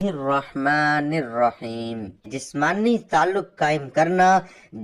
الرحمن الرحیم۔ جسمانی تعلق قائم کرنا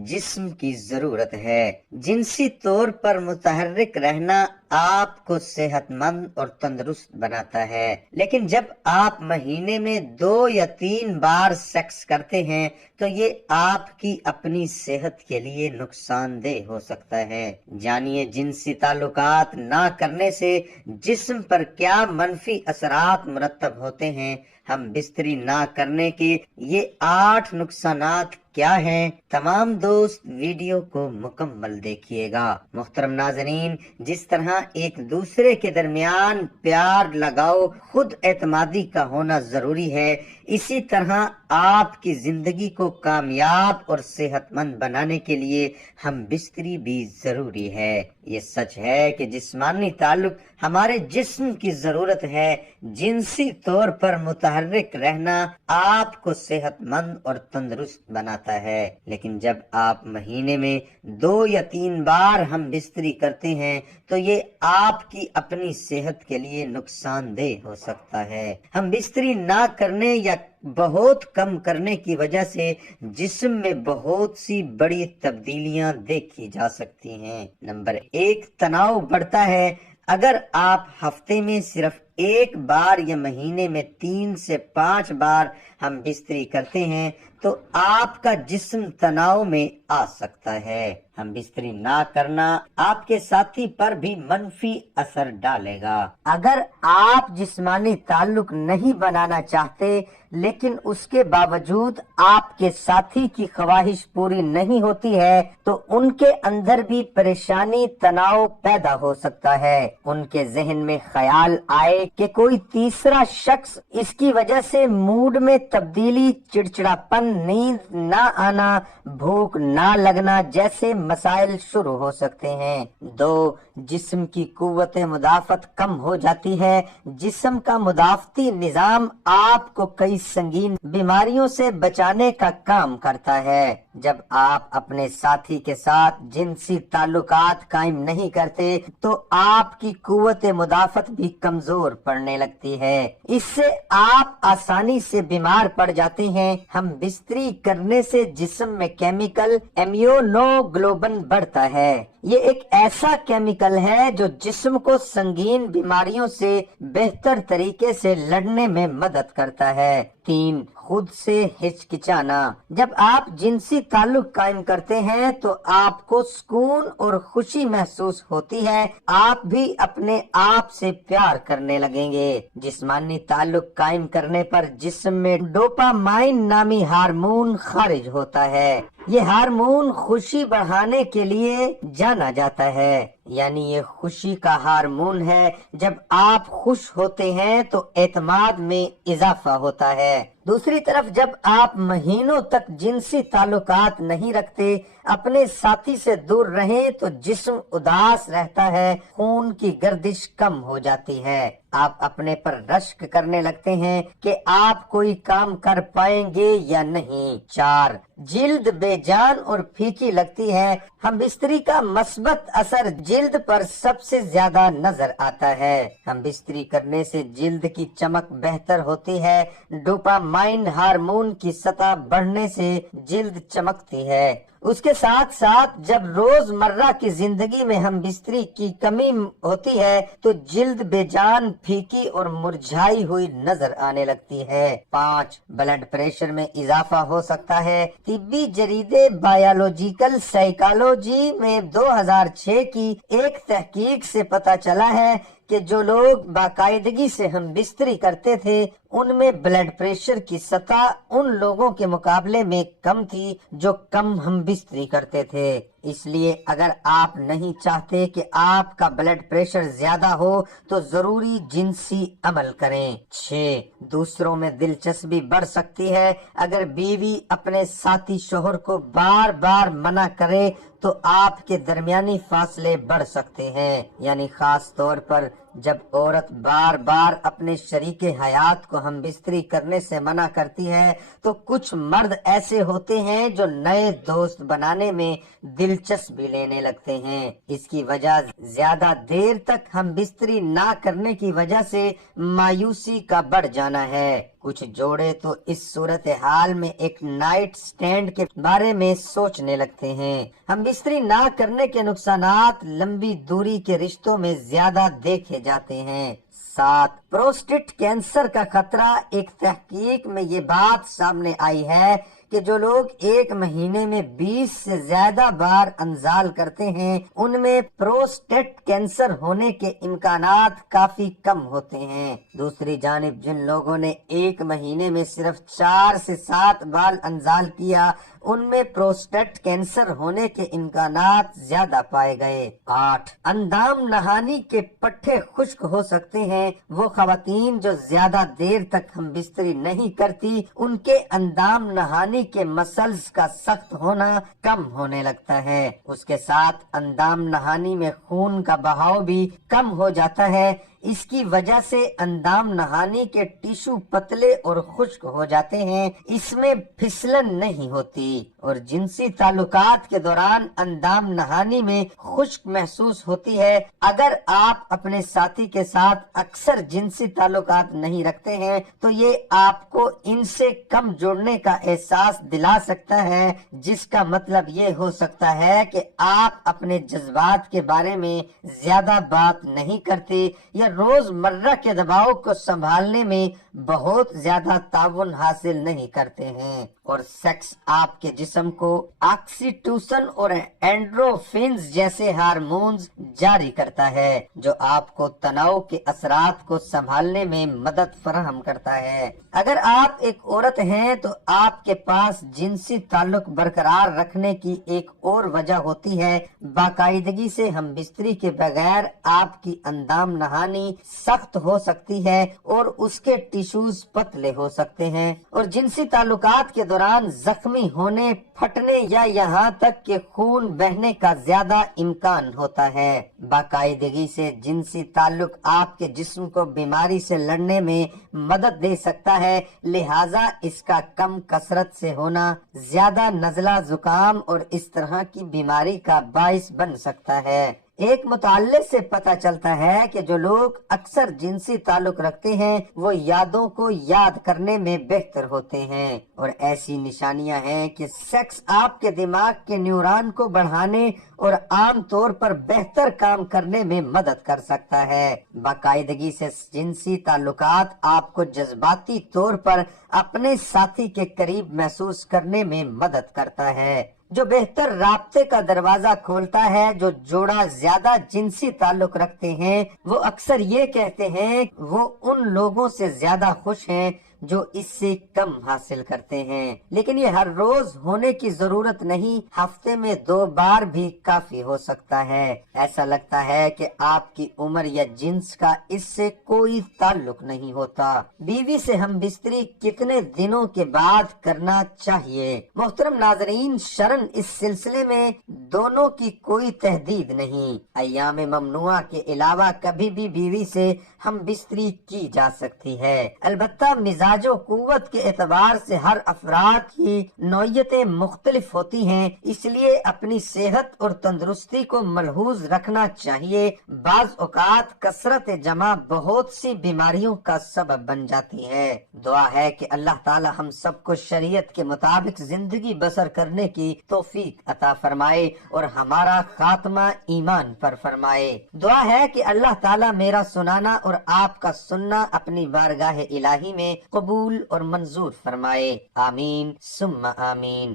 جسم کی ضرورت ہے۔ جنسی طور پر متحرک رہنا آپ کو صحت مند اور تندرست بناتا ہے، لیکن جب آپ مہینے میں 2 یا 3 بار سیکس کرتے ہیں تو یہ آپ کی اپنی صحت کے لیے نقصان دہ ہو سکتا ہے۔ جانیے جنسی تعلقات نہ کرنے سے جسم پر کیا منفی اثرات مرتب ہوتے ہیں۔ ہم بستری نہ کرنے کے یہ 8 نقصانات کیا ہیں؟ تمام دوست ویڈیو کو مکمل دیکھیے گا۔ محترم ناظرین، جس طرح ایک دوسرے کے درمیان پیار، لگاؤ، خود اعتمادی کا ہونا ضروری ہے، اسی طرح آپ کی زندگی کو کامیاب اور صحت مند بنانے کے لیے ہم بستری بھی ضروری ہے۔ یہ سچ ہے کہ جسمانی تعلق ہمارے جسم کی ضرورت ہے۔ جنسی طور پر متحرک رہنا آپ کو صحت مند اور تندرست بناتا ہے، لیکن جب آپ مہینے میں 2 یا 3 بار ہم بستری کرتے ہیں تو یہ آپ کی اپنی صحت کے لیے نقصان دہ ہو سکتا ہے۔ ہم بستری نہ کرنے یا بہت کم کرنے کی وجہ سے جسم میں بہت سی بڑی تبدیلیاں دیکھی جا سکتی ہیں۔ نمبر 1، تناؤ بڑھتا ہے۔ اگر آپ ہفتے میں صرف 1 بار یا مہینے میں 3 سے 5 بار ہم بستری کرتے ہیں تو آپ کا جسم تناؤ میں آ سکتا ہے۔ ہم بستری نہ کرنا آپ کے ساتھی پر بھی منفی اثر ڈالے گا۔ اگر آپ جسمانی تعلق نہیں بنانا چاہتے لیکن اس کے باوجود آپ کے ساتھی کی خواہش پوری نہیں ہوتی ہے تو ان کے اندر بھی پریشانی، تناؤ پیدا ہو سکتا ہے۔ ان کے ذہن میں خیال آئے کہ کوئی تیسرا شخص، اس کی وجہ سے موڈ میں تبدیلی، چڑچڑاپن، نیند نہ آنا، بھوک نہ لگنا جیسے مسائل شروع ہو سکتے ہیں۔ 2، جسم کی قوت مدافعت کم ہو جاتی ہے۔ جسم کا مدافعتی نظام آپ کو کئی سنگین بیماریوں سے بچانے کا کام کرتا ہے۔ جب آپ اپنے ساتھی کے ساتھ جنسی تعلقات قائم نہیں کرتے تو آپ کی قوت مدافعت بھی کمزور پڑنے لگتی ہے۔ اس سے آپ آسانی سے بیمار پڑ جاتے ہیں۔ ہم بستری کرنے سے جسم میں کیمیکل ایمیونوگلوبن بڑھتا ہے۔ یہ ایک ایسا کیمیکل ہے جو جسم کو سنگین بیماریوں سے بہتر طریقے سے لڑنے میں مدد کرتا ہے۔ 3، خود سے ہچکچانا۔ جب آپ جنسی تعلق قائم کرتے ہیں تو آپ کو سکون اور خوشی محسوس ہوتی ہے۔ آپ بھی اپنے آپ سے پیار کرنے لگیں گے۔ جسمانی تعلق قائم کرنے پر جسم میں ڈوپامائن نامی ہارمون خارج ہوتا ہے۔ یہ ہارمون خوشی بڑھانے کے لیے جانا جاتا ہے، یعنی یہ خوشی کا ہارمون ہے۔ جب آپ خوش ہوتے ہیں تو اعتماد میں اضافہ ہوتا ہے۔ دوسری طرف جب آپ مہینوں تک جنسی تعلقات نہیں رکھتے، اپنے ساتھی سے دور رہیں تو جسم اداس رہتا ہے، خون کی گردش کم ہو جاتی ہے، آپ اپنے پر رشک کرنے لگتے ہیں کہ آپ کوئی کام کر پائیں گے یا نہیں۔ 4، جلد بے جان اور پھیکی لگتی ہے۔ ہم بستری کا مثبت اثر جلد پر سب سے زیادہ نظر آتا ہے۔ ہم بستری کرنے سے جلد کی چمک بہتر ہوتی ہے۔ ڈوپامائن ہارمون کی سطح بڑھنے سے جلد چمکتی ہے۔ اس کے ساتھ ساتھ جب روز مرہ کی زندگی میں ہم بستری کی کمی ہوتی ہے تو جلد بے جان، پھیکی اور مرجھائی ہوئی نظر آنے لگتی ہے۔ 5، بلڈ پریشر میں اضافہ ہو سکتا ہے۔ طبی جریدے بایولوجیکل سائیکالوجی میں 2006 کی ایک تحقیق سے پتہ چلا ہے کہ جو لوگ باقاعدگی سے ہم بستری کرتے تھے ان میں بلڈ پریشر کی سطح ان لوگوں کے مقابلے میں کم تھی جو کم ہم بستری کرتے تھے۔ اس لیے اگر آپ نہیں چاہتے کہ آپ کا بلڈ پریشر زیادہ ہو تو ضروری جنسی عمل کریں۔ 6، دوسروں میں دلچسپی بڑھ سکتی ہے۔ اگر بیوی اپنے ساتھی شوہر کو بار بار منع کرے تو آپ کے درمیانی فاصلے بڑھ سکتے ہیں، یعنی خاص طور پر جب عورت بار بار اپنے شریک حیات کو ہم بستری کرنے سے منع کرتی ہے تو کچھ مرد ایسے ہوتے ہیں جو نئے دوست بنانے میں دلچسپی لینے لگتے ہیں۔ اس کی وجہ زیادہ دیر تک ہم بستری نہ کرنے کی وجہ سے مایوسی کا بڑھ جانا ہے۔ کچھ جوڑے تو اس صورتحال میں ایک نائٹ سٹینڈ کے بارے میں سوچنے لگتے ہیں۔ ہم بستری نہ کرنے کے نقصانات لمبی دوری کے رشتوں میں زیادہ دیکھے جاتے ہیں۔ 7، پروسٹیٹ کینسر کا خطرہ۔ ایک تحقیق میں یہ بات سامنے آئی ہے کہ جو لوگ ایک مہینے میں 20 سے زیادہ بار انزال کرتے ہیں ان میں پروسٹیٹ کینسر ہونے کے امکانات کافی کم ہوتے ہیں۔ دوسری جانب جن لوگوں نے ایک مہینے میں صرف 4 سے 7 بار انزال کیا ان میں پروسٹیٹ کینسر ہونے کے امکانات زیادہ پائے گئے۔ 8، اندام نہانی کے پٹھے خشک ہو سکتے ہیں۔ وہ خواتین جو زیادہ دیر تک ہم بستری نہیں کرتی ان کے اندام نہانی کے مسلز کا سخت ہونا کم ہونے لگتا ہے۔ اس کے ساتھ اندام نہانی میں خون کا بہاؤ بھی کم ہو جاتا ہے۔ اس کی وجہ سے اندام نہانی کے ٹیشو پتلے اور خشک ہو جاتے ہیں، اس میں پھسلن نہیں ہوتی، اور جنسی تعلقات کے دوران اندام نہانی میں خشک محسوس ہوتی ہے۔ اگر آپ اپنے ساتھی کے ساتھ اکثر جنسی تعلقات نہیں رکھتے ہیں تو یہ آپ کو ان سے کم جڑنے کا احساس دلا سکتا ہے، جس کا مطلب یہ ہو سکتا ہے کہ آپ اپنے جذبات کے بارے میں زیادہ بات نہیں کرتے یا روزمرہ کے دباؤ کو سنبھالنے میں بہت زیادہ تعاون حاصل نہیں کرتے ہیں، اور سیکس آپ کے جسم کو آکسیٹوسن اور اینڈروفینز جیسے ہارمونز جاری کرتا ہے جو آپ کو تناؤ کے اثرات کو سنبھالنے میں مدد فراہم کرتا ہے۔ اگر آپ ایک عورت ہیں تو آپ کے پاس جنسی تعلق برقرار رکھنے کی ایک اور وجہ ہوتی ہے۔ باقاعدگی سے ہم بستری کے بغیر آپ کی اندام نہانی سخت ہو سکتی ہے اور اس کے ٹیشوز پتلے ہو سکتے ہیں، اور جنسی تعلقات کے دوران زخمی ہونے، پھٹنے یا یہاں تک کہ خون بہنے کا زیادہ امکان ہوتا ہے۔ باقاعدگی سے جنسی تعلق آپ کے جسم کو بیماری سے لڑنے میں مدد دے سکتا ہے، لہذا اس کا کم کثرت سے ہونا زیادہ نزلہ، زکام اور اس طرح کی بیماری کا باعث بن سکتا ہے۔ ایک مطالعے سے پتہ چلتا ہے کہ جو لوگ اکثر جنسی تعلق رکھتے ہیں وہ یادوں کو یاد کرنے میں بہتر ہوتے ہیں، اور ایسی نشانیاں ہیں کہ سیکس آپ کے دماغ کے نیورون کو بڑھانے اور عام طور پر بہتر کام کرنے میں مدد کر سکتا ہے۔ باقاعدگی سے جنسی تعلقات آپ کو جذباتی طور پر اپنے ساتھی کے قریب محسوس کرنے میں مدد کرتا ہے، جو بہتر رابطے کا دروازہ کھولتا ہے۔ جو جوڑا زیادہ جنسی تعلق رکھتے ہیں وہ اکثر یہ کہتے ہیں وہ ان لوگوں سے زیادہ خوش ہیں جو اس سے کم حاصل کرتے ہیں، لیکن یہ ہر روز ہونے کی ضرورت نہیں، ہفتے میں 2 بار بھی کافی ہو سکتا ہے۔ ایسا لگتا ہے کہ آپ کی عمر یا جنس کا اس سے کوئی تعلق نہیں ہوتا۔ بیوی سے ہم بستری کتنے دنوں کے بعد کرنا چاہیے؟ محترم ناظرین، شرعاً اس سلسلے میں دونوں کی کوئی تحدید نہیں۔ ایام ممنوعہ کے علاوہ کبھی بھی بیوی سے ہم بستری کی جا سکتی ہے، البتہ مزاج و قوت کے اعتبار سے ہر افراد کی نوعیتیں مختلف ہوتی ہیں، اس لیے اپنی صحت اور تندرستی کو ملحوظ رکھنا چاہیے۔ بعض اوقات کثرت جمع بہت سی بیماریوں کا سبب بن جاتی ہے۔ دعا ہے کہ اللہ تعالی ہم سب کو شریعت کے مطابق زندگی بسر کرنے کی توفیق عطا فرمائے اور ہمارا خاتمہ ایمان پر فرمائے۔ دعا ہے کہ اللہ تعالی میرا سنانا اور آپ کا سننا اپنی بارگاہ الہی میں قبول اور منظور فرمائے۔ آمین ثم آمین۔